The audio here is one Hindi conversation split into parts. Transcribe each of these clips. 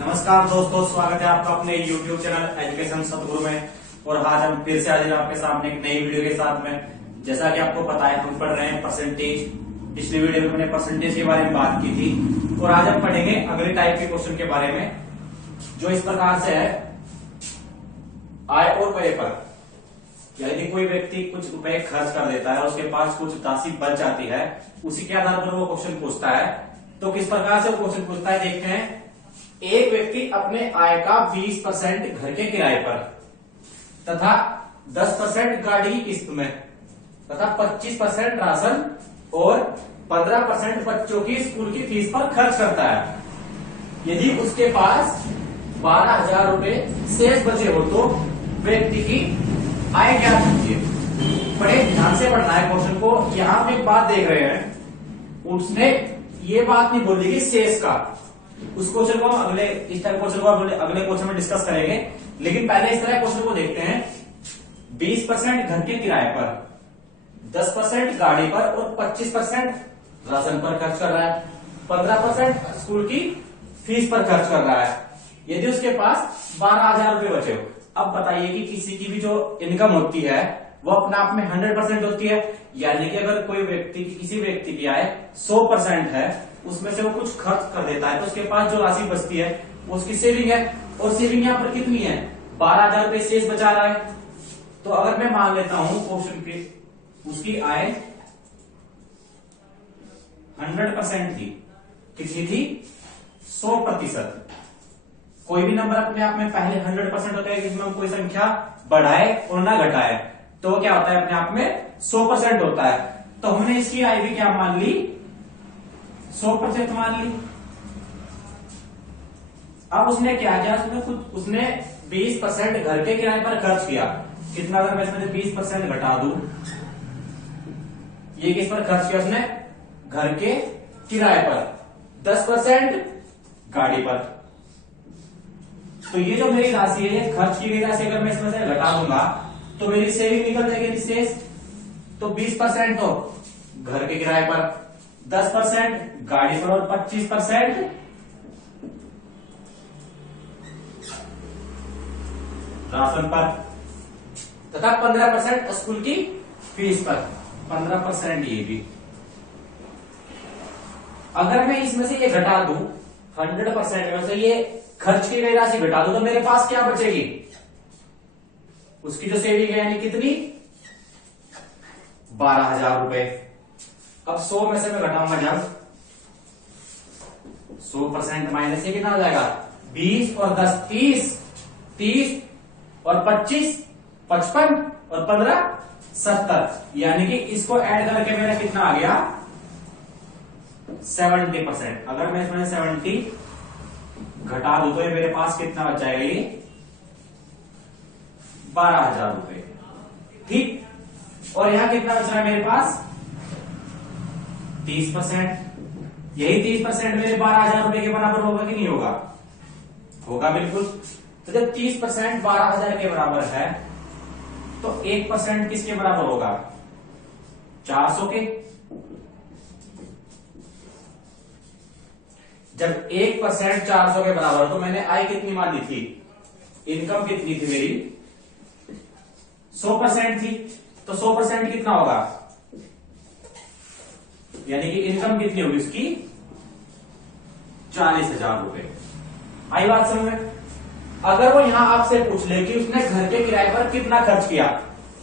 नमस्कार दोस्तों, स्वागत है आपका अपने YouTube चैनल एजुकेशन सतगुरु में। और आज हम फिर से हाजिर आपके सामने एक नई वीडियो के साथ में। जैसा कि आपको पता है, हम पढ़ रहे हैं परसेंटेज। पिछली वीडियो में मैंने परसेंटेज के बारे में बात की थी और आज हम पढ़ेंगे अगले टाइप के क्वेश्चन के बारे में, जो इस प्रकार से है। आय और व्यय पर, यदि कोई व्यक्ति कुछ रुपए खर्च कर देता है और उसके पास कुछ राशि बच जाती है, उसी के आधार पर वो क्वेश्चन पूछता है। तो किस प्रकार से वो क्वेश्चन पूछता है, देखते हैं। एक व्यक्ति अपने आय का 20% घर के किराए पर तथा 10% गाड़ी की किस्त में तथा 25% राशन और 15% बच्चों की स्कूल की फीस पर खर्च करता है। यदि उसके पास 12,000 रुपए शेष बचे हो तो व्यक्ति की आय क्या होती है। बड़े ध्यान से पढ़ना है क्वेश्चन को। यहां पे एक बात देख रहे हैं, उसने ये बात नहीं बोली कि शेष का। उस क्वेश्चन को हम इस तरह क्वेश्चन को अगले क्वेश्चन में डिस्कस करेंगे, लेकिन पहले इस तरह क्वेश्चन को देखते हैं। 20% घर के किराए पर, 10% गाड़ी पर और 25% राशन पर खर्च कर रहा है, 15% स्कूल की फीस पर खर्च कर रहा है। यदि उसके पास 12,000 रुपए बचे हो। अब बताइए कि किसी की भी जो इनकम होती है वो अपने आप में 100% होती है। यानी कि अगर कोई व्यक्ति, किसी व्यक्ति की आय 100% है, उसमें से वो कुछ खर्च कर देता है तो उसके पास जो राशि बचती है वो उसकी सेविंग है। और सेविंग यहाँ पर कितनी है, 12,000 रुपए शेष बचा रहा है। तो अगर मैं मान लेता हूं क्वेश्चन के, उसकी आय 100% थी। कितनी थी, 100%। कोई भी नंबर अपने आप में पहले 100% होता है, जिसमें हम कोई संख्या बढ़ाए और ना घटाए, तो वो क्या होता है, अपने आप में 100% होता है। तो हमने इसकी आय भी क्या मान ली, 100% मान ली। अब उसने क्या किया, उसने 20% घर के किराए पर खर्च किया। कितना, अगर मैं इसमें से 20% घटा दूं, ये किस पर खर्च किया उसने, घर के किराए पर, 10% गाड़ी पर। तो ये जो मेरी राशि है, ये खर्च की गई राशि, अगर मैं इसमें से घटा दूंगा तो मेरी सेविंग निकल जाएगी शेष। तो 20% तो घर के किराए पर, 10% गाड़ी पर और 25% राशन पर तथा 15% स्कूल की फीस पर, 15% ये भी। अगर मैं इसमें से ये घटा दूं, 100% में से ये खर्च की गई राशि घटा दूं, तो मेरे पास क्या बचेगी, उसकी जो सेविंग है, यानी कितनी, 12,000 रुपए। अब 100 में से मैं घटाऊंगा जब, 100% माइनस ये कितना हो जाएगा, 20 और 10 30, 30 और 25 55 और 15 70। यानी कि इसको ऐड करके मेरा कितना आ गया, 70%। अगर मैं इसमें 70 घटा दूं तो ये मेरे पास कितना बच जाएगा, ये 12,000 रुपए। ठीक। और यहां कितना बच रहा है मेरे पास, 30%। यही 30% मेरे 12,000 रुपए के बराबर होगा कि नहीं होगा, होगा बिल्कुल। तो जब 30% 12,000 के बराबर है, तो 1% किसके बराबर होगा, 400 के। जब 1% 400 के बराबर, तो मैंने आय कितनी मान ली थी, इनकम कितनी थी मेरी, 100% थी। तो 100% कितना होगा, यानी कि इनकम कितनी होगी उसकी, 40,000 रुपए। आई बात समझ में। अगर वो यहां आपसे पूछ ले कि उसने घर के किराए पर कितना खर्च किया,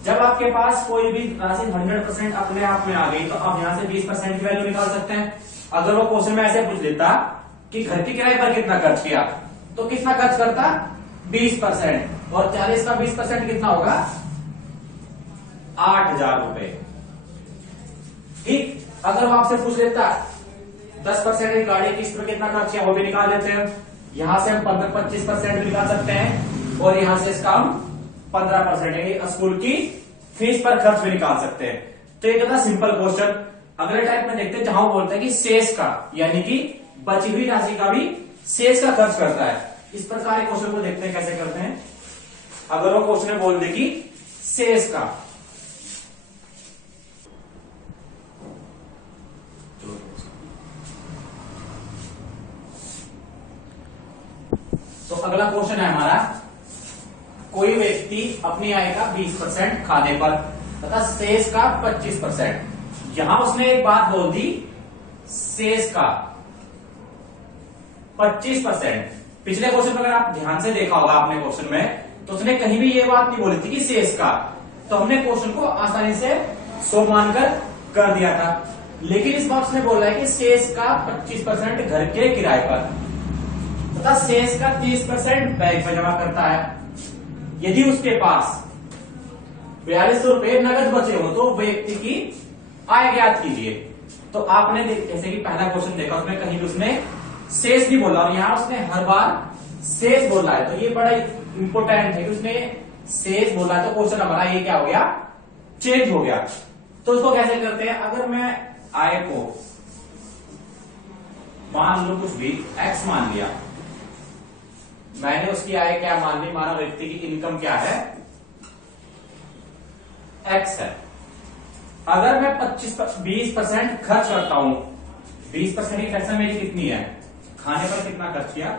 जब आपके पास कोई भी राशि 100% अपने आप में आ गई, तो आप यहां से 20% की वैल्यू निकाल सकते हैं। अगर वो क्वेश्चन में ऐसे पूछ लेता कि घर के किराए पर कितना खर्च किया, तो कितना खर्च करता, 20%। और 40 का 20% कितना होगा, 8,000 रुपए। ठीक। अगर वो आपसे पूछ लेता 10% गाड़ी किस्त में कितना खर्च किया, वो भी निकाल लेते हैं। यहां से हम 25% भी निकाल सकते हैं और यहां से इसका हम 15% यानी स्कूल की फीस पर खर्च भी निकाल सकते हैं। तो ये कितना सिंपल क्वेश्चन। अगले टाइप में देखते हैं, जहां वो बोलते हैं कि शेष का, यानी कि बची हुई राशि का भी शेष का खर्च करता है। इस प्रकार के क्वेश्चन को देखते हैं कैसे करते हैं। अगर वो क्वेश्चन में बोल दे कि शेष का, अगला क्वेश्चन है हमारा, कोई व्यक्ति अपनी आय का 20% खाने पर तथा शेष का 25%। यहां उसने एक बात बोल दी, शेष का 25%। पिछले क्वेश्चन में अगर आप ध्यान से देखा होगा आपने क्वेश्चन में, तो उसने कहीं भी ये बात नहीं बोली थी कि शेष का, तो हमने क्वेश्चन को आसानी से 100 मानकर कर दिया था। लेकिन इस बार उसने बोला है कि शेष का 25% घर के किराए पर तथा शेष का 30% बैंक में जमा करता है। यदि उसके पास 4200 रुपए नगद बचे हो तो व्यक्ति की आय ज्ञात कीजिए। तो आपने जैसे कि पहला क्वेश्चन देखा, उसमें कहीं भी उसने शेष नहीं बोला और यहां उसने हर बार शेष बोला है। तो ये बड़ा इंपॉर्टेंट है कि उसने शेष बोला है, तो क्वेश्चन हमारा ये क्या हो गया, चेंज हो गया। तो उसको कैसे करते हैं, अगर मैं आय को मान लो कुछ भी x मान लिया, मैंने उसकी आय क्या मान ली, माना व्यक्ति की इनकम क्या है, x है। अगर मैं 20% खर्च करता हूं, 20% की टैक्स मेरी कितनी है, खाने पर कितना खर्च किया,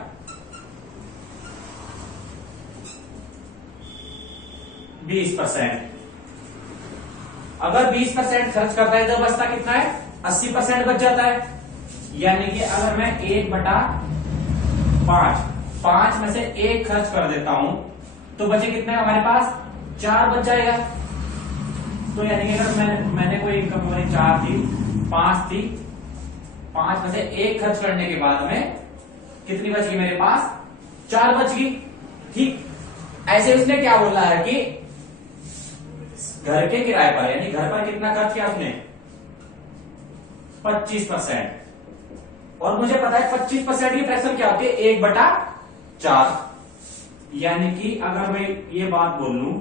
20%। अगर 20% खर्च करता है तो बचता कितना है, 80% बच जाता है। यानी कि अगर मैं 1/5 में से 1 खर्च कर देता हूं तो बचे कितने हमारे पास, 4 बच जाएगा। तो यानी कि अगर मैंने कोई इनकम हमारी 4 थी, 5 थी, 5 में से 1 खर्च करने के बाद में कितनी बच गई मेरे पास, 4 बच गई। ठीक, ऐसे उसने क्या बोला है कि घर के किराए पर, यानी घर पर कितना खर्च किया उसने, 25%। और मुझे पता है 25% की फ्रैक्शन क्या होती है, 1/4। यानी कि अगर मैं ये बात बोल लूं,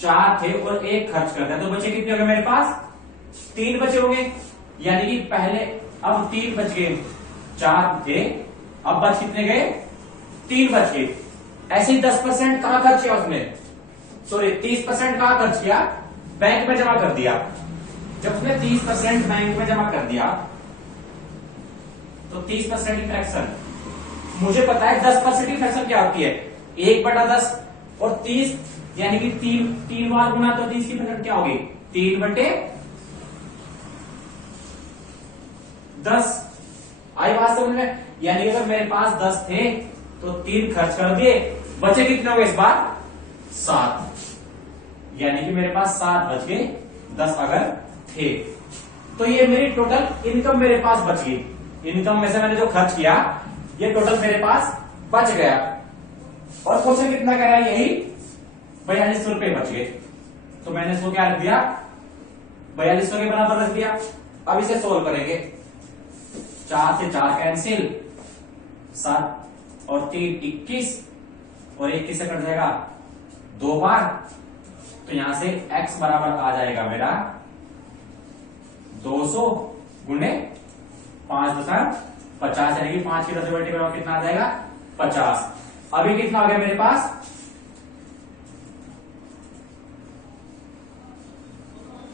4 थे और 1 खर्च करता है तो बचे कितने हो गए मेरे पास, 3 बचे होंगे। यानी कि पहले अब 3 बच गए, 4 थे अब बच कितने गए, 3 बच गए। ऐसे ही 10% कहां खर्च किया उसने, सॉरी 30% कहां खर्च किया, बैंक में जमा कर दिया। जब उसने 30% बैंक में जमा कर दिया तो 30% की फ्रैक्शन, मुझे पता है 10% की फ्रैक्शन क्या होती है, 1/10 और 30 यानी कि 3 बार गुना, तो 30 की फ्रैक्शन क्या होगी, 3/10। आई बात समझ में। यानी अगर मेरे पास 10 थे तो 3 खर्च कर दिए, बचे कितने हो गए इस बार, 7। यानी कि मेरे पास 7 बच गए, 10 अगर थे। तो ये मेरी टोटल इनकम मेरे पास बच गई। इनकम में से मैंने जो खर्च किया ये टोटल मेरे पास बच गया। और क्वेश्चन कितना कह रहा है, यही 4200 रुपए बच गए। तो मैंने इसको क्या रख दिया, 4200 के बराबर रख दिया। अब इसे सोल्व करेंगे, 4 से 4 कैंसिल, 7 और 3 21 और 21 से कट जाएगा 2 बार। तो यहां से x बराबर आ जाएगा मेरा 200 गुणे 5.50, यानी कि 5 की 10 करोगे कितना आ जाएगा, 50। अभी कितना हो गया मेरे पास,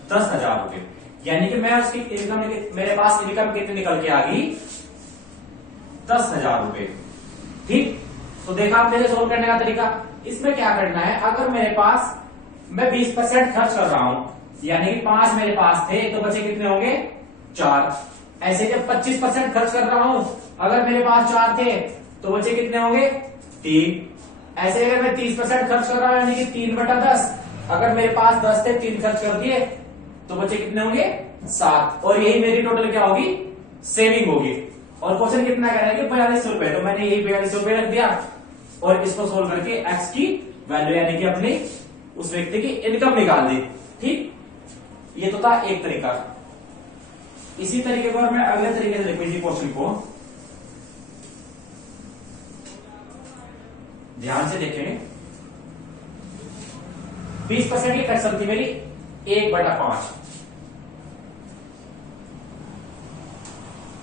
10,000 रुपए। यानी कि मैं उसकी इनकम, मेरे पास इनकम कितनी निकल के आ गई, 10,000 रुपए। ठीक, तो देखा आप मेरे सोल्व करने का तरीका। इसमें क्या करना है, अगर मेरे पास मैं 20% खर्च कर रहा हूं, यानी कि 5 मेरे पास थे तो बचे कितने होंगे, 4। ऐसे जब 25% खर्च कर रहा हूं, अगर मेरे पास 4 थे तो बचे कितने होंगे, 3। ऐसे अगर मैं 30% खर्च कर रहा हूं, यानी कि 3/10, अगर मेरे पास 10 थे, 3 खर्च कर दिए तो बचे कितने होंगे, 7। और यही मेरी टोटल क्या होगी, सेविंग होगी। और क्वेश्चन कितना कह रहा है कि 4200 रुपए, तो मैंने यही 4200 रुपए रख दिया और इसको सोल्व करके एक्स की वैल्यू यानी कि अपनी उस व्यक्ति की इनकम निकाल दी। ठीक, ये तो था एक तरीका। इसी तरीके को मैं अगले तरीके से देखो, इसी क्वेश्चन को ध्यान से देखें। 20% की फ्रैक्शन थी मेरी 1/5,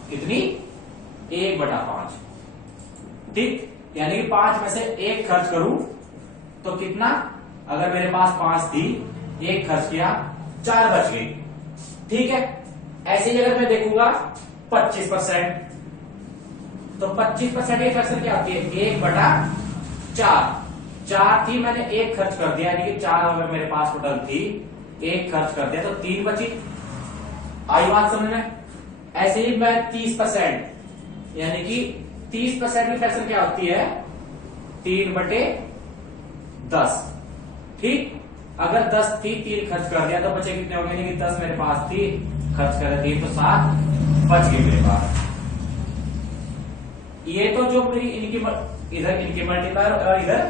कितनी, 1/5। ठीक, यानी कि 5 में से 1 खर्च करूं तो कितना, अगर मेरे पास 5 थी, 1 खर्च किया, 4 बच गई। ठीक है, ऐसे ही अगर मैं देखूंगा 25%, तो 25% की फ्रैक्शन क्या होती है? 1/4। 4 थी, मैंने 1 खर्च कर दिया, यानी कि 4 अगर मेरे पास टोटल थी, 1 खर्च कर दिया तो 3 बची। आई बात समझ में? ऐसे ही मैं 30%, यानी कि 30% की फ्रैक्शन क्या होती है? 3/10। ठीक, अगर 10 थी, 3 खर्च कर दिया तो बचे कितने हो गए? यानी कि 10 मेरे पास थी, खर्च कर दी तो 7 बच गई मेरे पास। ये तो जो मेरी इधर इनकी मल्टीप्लाई और इधर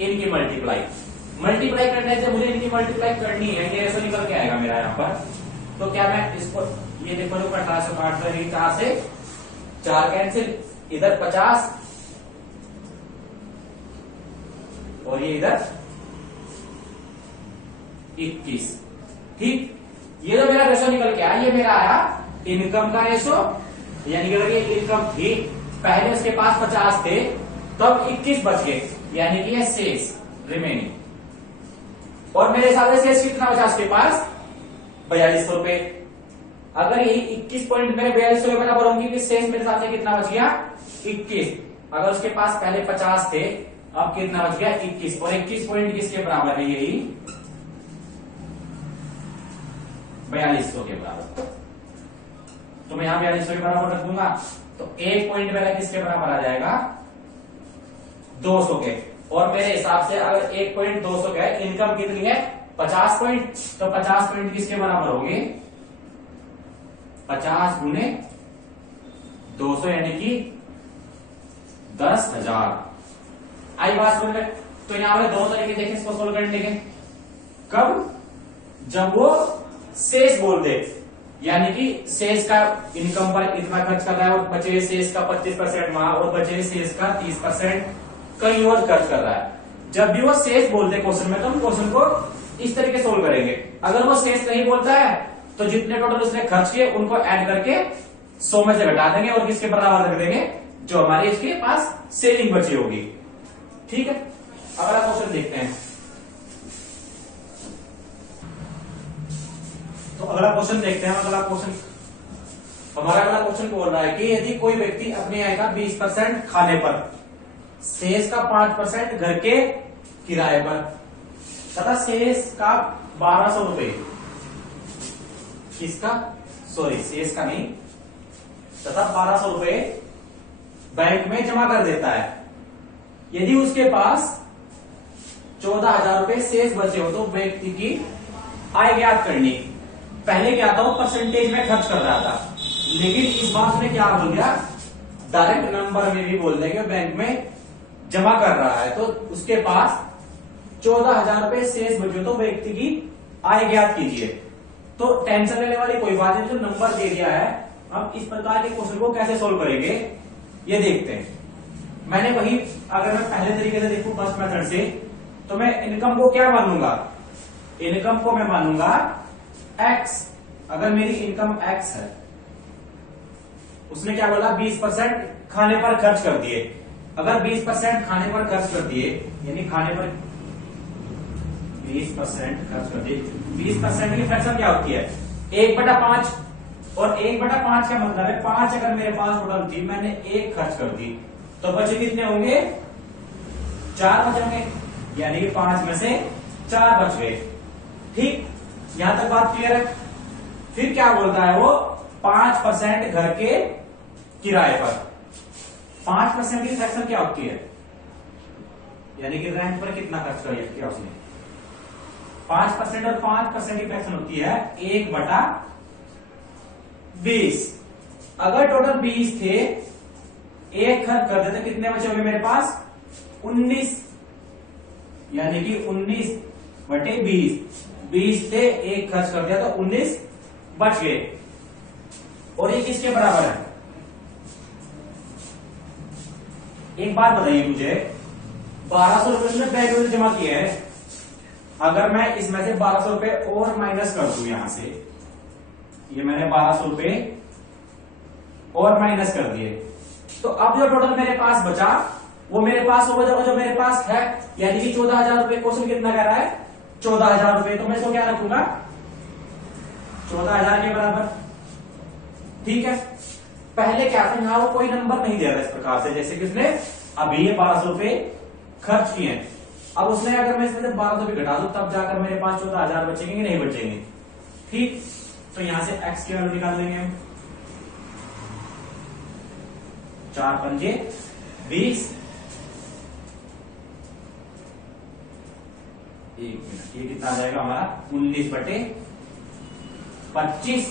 इनकी मल्टीप्लाई करने से मुझे इनकी मल्टीप्लाई करनी है, ये ऐसा निकल के आएगा मेरा यहाँ पर। तो क्या मैं इसको, ये देखो जो 18 से काट कर 4 से 4 कैंसिल, इधर 50 और ये इधर 21। ठीक, ये जो मेरा रेशो निकल के आया, ये मेरा आया इनकम का रेशो, यानी कि अगर ये इनकम थी, पहले उसके पास 50 थे, तब 21 बच गए, यानी कि ये शेष रिमेनिंग। और मेरे हिसाब से शेष कितना बचा उसके पास? 4200 रुपए। अगर यही 21 पॉइंट मेरे 4200 के बराबर होंगी, कि शेष मेरे साथ कितना बच गया? 21। अगर उसके पास पहले 50 थे, अब कितना बच गया? 21। और 21 पॉइंट किसके बराबर है? यही 4200 के बराबर। तो मैं यहां 4200 के बराबर रख दूंगा, तो 1 पॉइंट मेरा किसके बराबर आ जाएगा? 200 के। और मेरे हिसाब से अगर 1 पॉइंट 200 का है, इनकम कितनी है? 50 पॉइंट, तो 50 पॉइंट किसके बराबर होंगे? 50 गुने 200, यानी कि 10,000। आई बात समझ में? तो यहां पे दो तरीके देखें इसको सोल्व करने के। कब? जब वो शेष बोल दे, यानी कि शेष का इनकम पर इतना खर्च कर रहा है और बचे शेष का 25% वहां और बचे शेष का 30% कहीं और खर्च कर रहा है। जब भी वो शेष बोल दे क्वेश्चन में, तो हम क्वेश्चन को इस तरीके सोल्व करेंगे। अगर वो शेष नहीं बोलता है, तो जितने टोटल उसने खर्च किए उनको ऐड करके 100 में से घटा देंगे और किसके बराबर रख देंगे? जो हमारे इसके पास सेविंग बची होगी। ठीक है, अगला क्वेश्चन देखते हैं। तो अगला क्वेश्चन देखते हैं। हमारा अगला क्वेश्चन बोल रहा है कि यदि कोई व्यक्ति अपनी आय का 20% खाने पर, शेष का 5% घर के किराए पर तथा शेष का 1200 रुपए, किसका? सॉरी, शेष का नहीं, तथा 1200 रुपए बैंक में जमा कर देता है। यदि उसके पास 14,000 रुपए शेष बचे हो, तो व्यक्ति की आय ज्ञात करनी। पहले क्या था? वो परसेंटेज में खर्च कर रहा था, लेकिन इस बार उसने क्या बोल दिया? डायरेक्ट नंबर में भी बोल देंगे बैंक में जमा कर रहा है। तो उसके पास 14,000 रुपए शेष बचे, तो व्यक्ति की आय ज्ञात कीजिए। तो टेंशन लेने वाली कोई बात नहीं, जो नंबर दे दिया है, हम इस प्रकार के क्वेश्चन को कैसे सोल्व करेंगे ये देखते हैं। मैंने वही, अगर मैं पहले तरीके से देखूं फर्स्ट मेथड से, तो मैं इनकम को क्या मानूंगा? इनकम को मैं मानूंगा x। अगर मेरी इनकम x है, उसने क्या बोला? 20% खाने पर खर्च कर दिए। अगर 20% खाने पर खर्च कर दिए, यानी खाने पर 20% खर्च कर दिए, 20% की फ्रैक्शन क्या होती है? 1/5। और 1/5 का मतलब है 5 अगर मेरे पास टोटल थी, मैंने 1 खर्च कर दी, तो बचे कितने होंगे? 4 बचेंगे, यानी कि 5 में से 4 बच गए। ठीक, यहां तक बात क्लियर है? फिर क्या बोलता है वो? 5% घर के किराए पर। 5% की फ्रैक्शन क्या होती है? यानी कि रेंट पर कितना खर्च किया उसने? 5% और 5% की फ्रैक्शन होती है 1/20। अगर टोटल 20 थे, 1 खर्च कर देते, कितने बचे होंगे मेरे पास? 19, यानी कि 19/20। 20 थे, 1 खर्च कर दिया, तो 19 बच गए। और ये किसके बराबर है? एक बात बताइए मुझे, 1200 रुपए में बैंक में जमा किए हैं, अगर मैं इसमें से 1200 रुपए और माइनस कर दूं, यहां से ये मैंने 1200 रुपए और माइनस कर दिए, तो अब जो टोटल मेरे पास बचा वो मेरे पास होगा जो मेरे पास है, यानी कि 14,000 रुपए। क्वेश्चन कितना कह रहा है? 14,000 रुपए। तो मैं इसको क्या रखूंगा? 14,000 के बराबर। ठीक है, पहले क्या था, यहाँ वो कोई नंबर नहीं दे रहा इस प्रकार से, जैसे कि उसने अभी ये 1200 रुपए खर्च किए हैं। अब उसने अगर मैं इसमें से 1200 रुपए घटा दूं तब जाकर मेरे पास 14,000 बचेंगे कि नहीं बचेंगे। ठीक, तो यहां से x की वैल्यू निकाल लेंगे हम। 4 पंजे 20। एक मिनट, ये कितना आ जाएगा हमारा 19/25।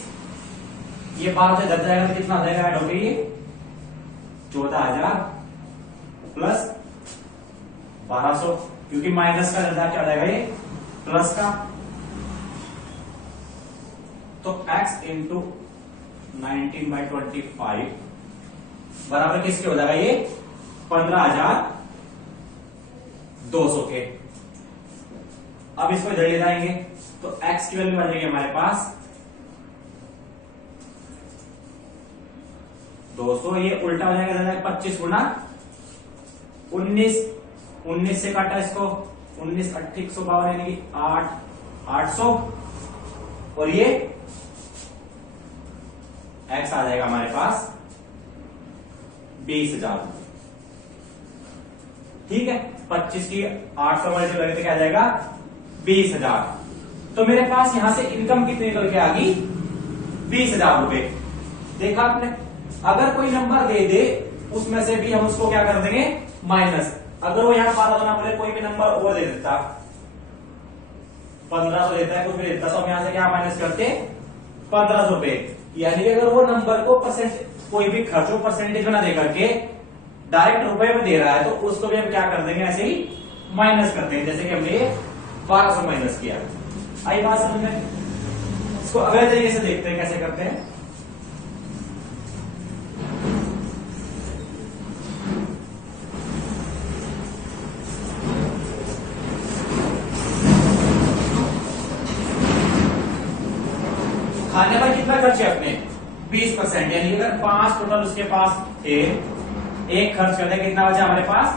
ये 12 से घट जाएगा तो कितना आ जाएगा ऐड हो गई ये 14,000 प्लस 1200, क्योंकि माइनस का रिजल्ट क्या जाएगा ये प्लस का। तो x इंटू 19/25 बराबर किसके हो जाएगा ये 15,200 के। अब इसको इधर ले जाएंगे तो x की वैल्यू बन जाएगी हमारे पास 200, ये उल्टा हो जाएगा 25 गुना 19, 19 से काटा इसको 19 852 यानी कि 800 और ये x आ जाएगा हमारे पास 20,000। ठीक है, 25 की 800 मल्टीप्लाई करके क्या आ जाएगा 20,000। तो मेरे पास यहां से इनकम कितनी निकल के आ गई 20,000 रुपए। देखा आपने, अगर कोई नंबर दे दे उसमें से भी हम उसको क्या कर देंगे माइनस। अगर वो यहाँ 1200 ना बोले कोई भी नंबर और दे देता 1500 देता है कुछ भी देता, तो हम यहां से क्या माइनस करते 1500 रुपए। यानी कि अगर वो नंबर को कोई भी खर्च हो परसेंटेज में ना दे करके डायरेक्ट रुपए में दे रहा है तो उसको भी हम क्या कर देंगे ऐसे ही माइनस करते हैं, जैसे कि हमने 1200 माइनस किया। आई बात समझ में? इसको अगले तरीके से देखते हैं कैसे करते हैं। खाने पर कितना खर्च है अपने 20%, यानी अगर 5 टोटल उसके पास थे, एक खर्च करते कितना बचा हमारे पास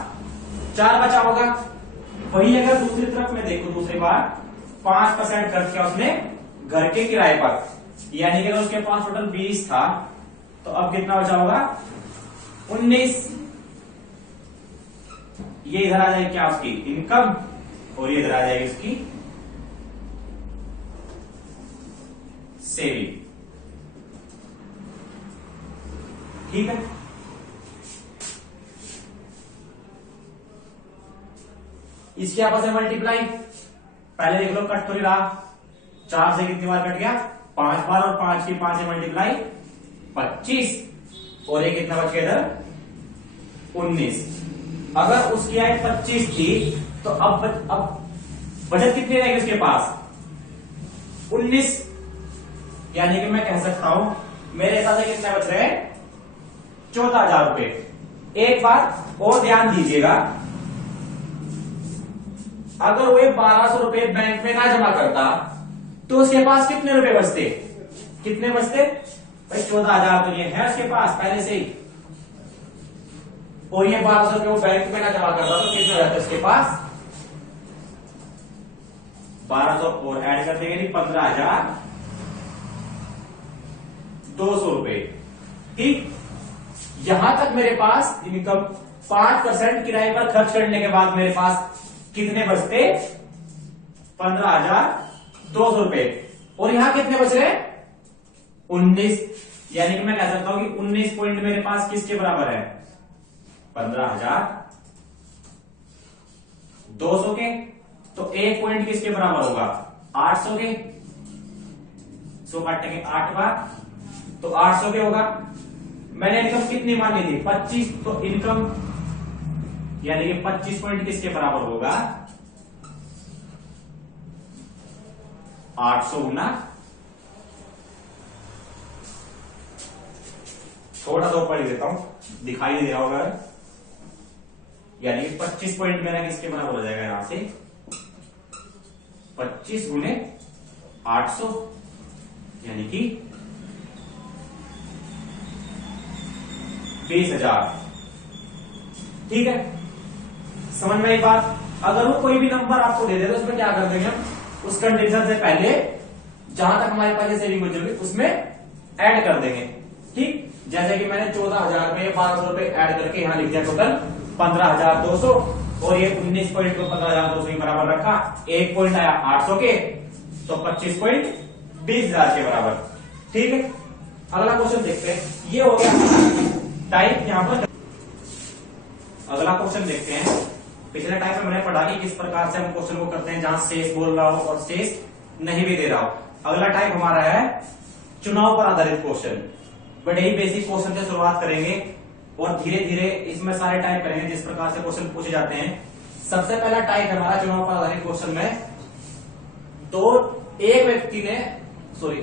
4 बचा होगा। वही अगर दूसरी तरफ में देखो दूसरी बार 5% खर्च किया उसने घर के किराए पर, यानी कि अगर उसके पास टोटल 20 था तो अब कितना बचा होगा 19। ये इधर आ जाएगी क्या उसकी इनकम और ये इधर आ जाएगी उसकी सेविंग। ठीक है, इसके आपस में मल्टीप्लाई पहले देख लो कट तो नहीं रहा, 4 से कितनी बार कट गया 5 बार, और 5 की 5 से मल्टीप्लाई 25 और ये कितना बच गया इधर 19। अगर उसकी आय 25 थी तो अब बचत कितनी रहेगी उसके पास 19, यानी कि मैं कह सकता हूं मेरे हिसाब से कितने बच रहे हैं 14,000 रुपए। एक बात और ध्यान दीजिएगा, अगर वो 1200 रुपए बैंक में ना जमा करता तो उसके पास कितने रुपए बचते, कितने बचते भाई 14,000 तो ये है उसके पास पहले से ही, और ये 1200 रुपए वो बैंक में ना जमा करता तो कितने रहते उसके पास 1200 और ऐड कर देंगे 15,200 रुपए। ठीक, यहां तक मेरे पास इनकम 5% किराए पर खर्च करने के बाद मेरे पास कितने बचते 15,200 रुपए, और यहां कितने बच रहे 19, यानी कि मैं कह सकता हूं कि 19 पॉइंट मेरे पास किसके बराबर है 15,200 के। तो एक पॉइंट किसके बराबर होगा 800 के, सो काटेंगे 8 बार तो 800 के होगा। मैंने इनकम कितनी मांगी थी 25, तो इनकम यानी कि 25 पॉइंट किसके बराबर होगा 800 गुना, थोड़ा सा ऊपर ही देता हूं दिखाई नहीं दे रहा होगा, यानी कि 25 पॉइंट मेरा किसके बराबर हो जाएगा यहां से 25 गुने 800 यानी कि 20,000। ठीक है, समझ में एक बात, अगर वो कोई भी नंबर आपको दे दे तो उसमें क्या कर देंगे हम उस कंडीशन से पहले जहां तक हमारे पास सेविंग बची होगी उसमें ऐड कर देंगे। ठीक, जैसे कि मैंने 14,000 में 1200 रुपए ऐड करके यहां लिख दिया टोटल 15,200 और ये 19 पॉइंट को 15,200 के बराबर रखा, एक पॉइंट आया 800 के तो 25,20,000 के बराबर। ठीक है, अगला क्वेश्चन देखते हैं। ये हो गया टाइप यहां पर। अगला क्वेश्चन देखते हैं। पिछले टाइप में मैंने पढ़ा कि किस प्रकार से हम क्वेश्चन को करते हैं जहां शेष बोल रहा हो और शेष नहीं भी दे रहा हो। अगला टाइप हमारा है चुनाव पर आधारित क्वेश्चन। बड़े ही बेसिक क्वेश्चन से शुरुआत करेंगे और धीरे धीरे इसमें सारे टाइप करेंगे जिस प्रकार से क्वेश्चन पूछे जाते हैं। सबसे पहला टाइप हमारा चुनाव पर आधारित क्वेश्चन में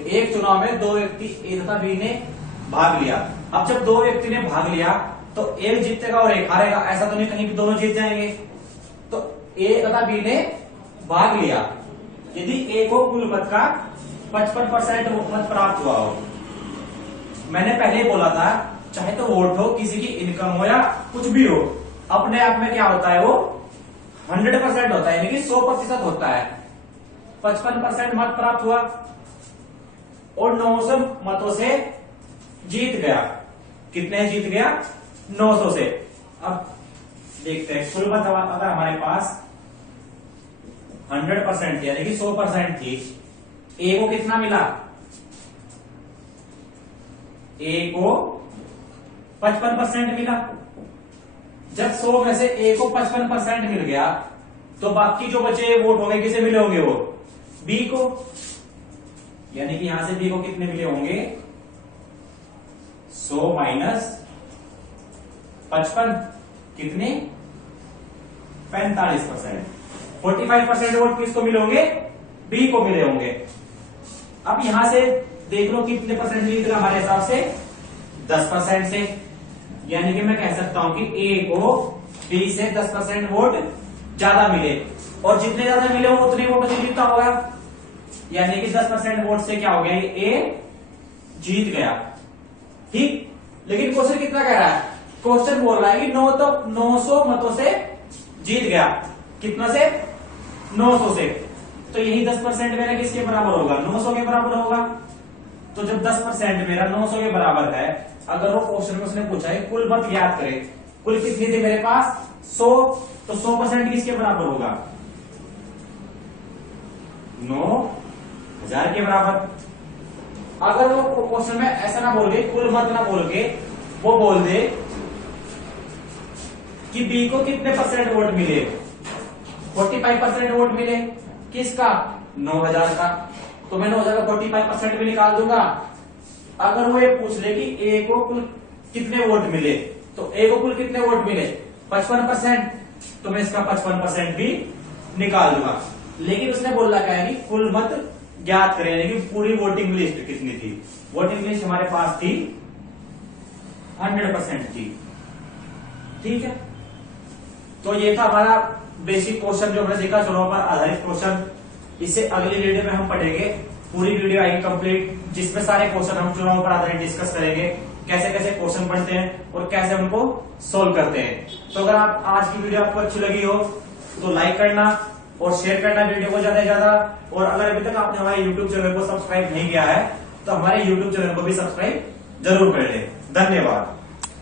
एक चुनाव में दो व्यक्ति ए तथा बी ने भाग लिया। अब जब दो व्यक्ति ने भाग लिया तो एक जीतेगा और एक हारेगा, ऐसा तो नहीं कहीं कि दोनों जीत जाएंगे। तो ए तथा बी ने भाग लिया। यदि ए को कुल मत का 55% मत प्राप्त हुआ हो, मैंने पहले बोला था चाहे तो वोट हो, किसी की इनकम हो या कुछ भी हो, अपने आप में क्या होता है वो 100% होता है, यानी कि 100% होता है। 55% मत प्राप्त हुआ और 900 मतों से जीत गया। कितने जीत गया? 900 से। अब देखते हैं कुल मत अगर हमारे पास 100% यानी कि 100% थी, ए को कितना मिला? ए को 55% मिला। जब 100 में से ए को 55% मिल गया तो बाकी जो बचे वोट होंगे किसे मिले होंगे? वो बी को, यानी कि यहां से बी को कितने मिले होंगे? 100 माइनस 55 कितने? 45%। 45% वोट किसको मिले होंगे? बी को मिले होंगे। अब यहां से देख लो कितने परसेंट जीत रहा हमारे हिसाब से 10% से, यानी कि मैं कह सकता हूं कि ए को बी से 10% वोट ज्यादा मिले और जितने ज्यादा मिले हो उतने वोटों से जीतता होगा, यानी कि 10% वोट से क्या हो गया? ए जीत गया। ठीक, लेकिन क्वेश्चन कितना कह रहा है? क्वेश्चन बोल रहा है कि 900 मतों से जीत गया। कितना से? 900 से। तो यही 10% मेरा किसके बराबर होगा? 900 के बराबर होगा। तो जब 10% मेरा 900 के बराबर है, अगर वो क्वेश्चन में उसने पूछा है कुल मत ज्ञात करे, कुल कितनी थी मेरे पास? 100, तो 100% किसके बराबर होगा? 9,000 के बराबर। अगर वो क्वेश्चन में ऐसा ना बोल के, कुल मत ना बोल के वो बोल दे कि बी को कितने परसेंट वोट मिले? 45% वोट मिले। किसका? 9,000 का। तो मैं 9,000 का 45% भी निकाल दूंगा। अगर वो ये पूछ ले कि ए को कुल कितने वोट मिले, तो ए को कुल कितने वोट मिले? 55%, तो मैं इसका 55% भी निकाल दूंगा। लेकिन उसने बोला क्या है कि कुल मत ज्ञात करें, यानी कि पूरी वोटिंग लिस्ट कितनी थी? वोटिंग लिस्ट हमारे पास थी 100% थी। ठीक है, तो ये था हमारा बेसिक क्वेश्चन जो हमने देखा, चुनाव पर आधारित क्वेश्चन। इससे अगली वीडियो में हम पढ़ेंगे, पूरी वीडियो आएगी कंप्लीट, जिसमें सारे क्वेश्चन हम चुनाव पर आधारित डिस्कस करेंगे, कैसे कैसे क्वेश्चन पढ़ते हैं और कैसे उनको सोल्व करते हैं। तो अगर आप आज की वीडियो आपको अच्छी लगी हो तो लाइक करना और शेयर करना वीडियो को ज्यादा से ज्यादा। और अगर अभी तक आपने हमारे यूट्यूब चैनल को सब्सक्राइब नहीं किया है तो हमारे यूट्यूब चैनल को भी सब्सक्राइब जरूर कर लें। धन्यवाद।